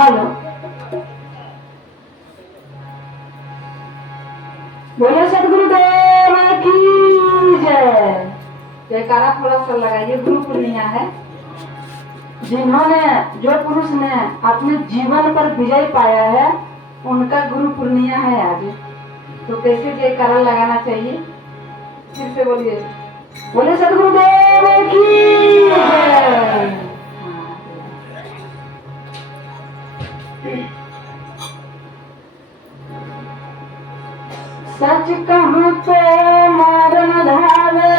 हेलो, बोले सदगुरुदेव की जय। जयकारा थोड़ा सा लगाइए। गुरु पूर्णिमा है। जिन्होंने जो पुरुष ने अपने जीवन पर विजय पाया है उनका गुरु पूर्णिमा है आज। तो कैसे जयकारा लगाना चाहिए? फिर से बोलिए, बोले सदगुरुदेव की जय। सच कहूं तो मरण धावे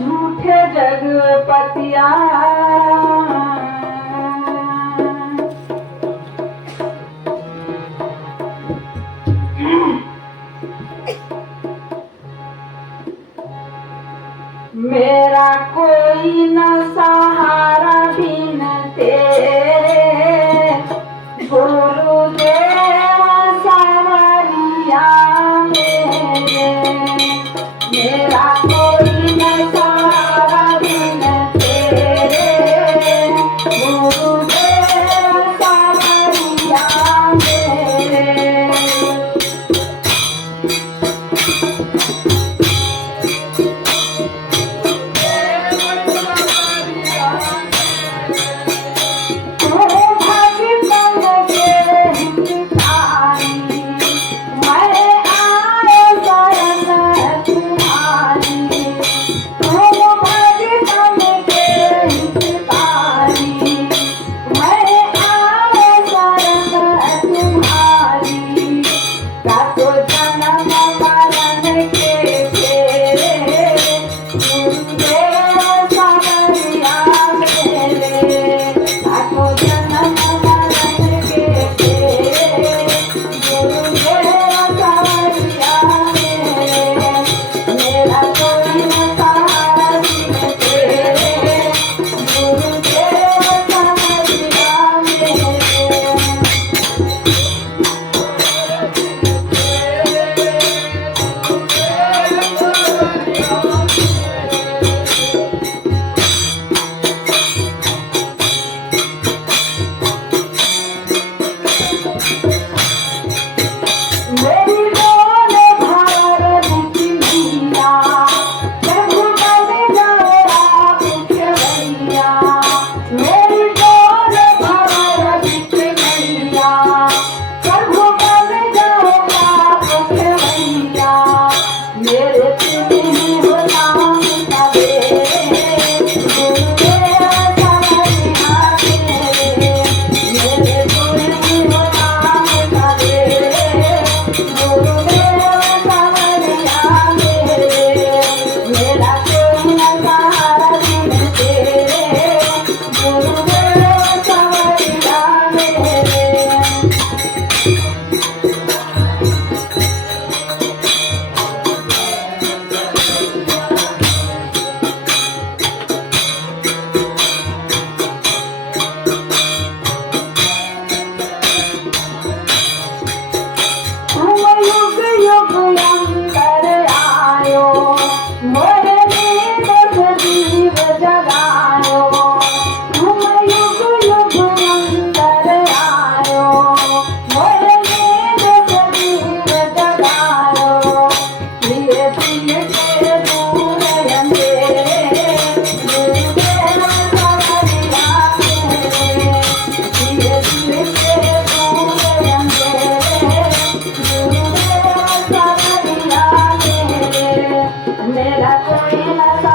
झूठे जगपतिया। मेरा कोई न सहारा बिन तेरे गुरुदेव सावरिया मेरे। मेरा कोई न सहारा बिन तेरे गुरुदेव सावरिया मेरे। मेरा कोई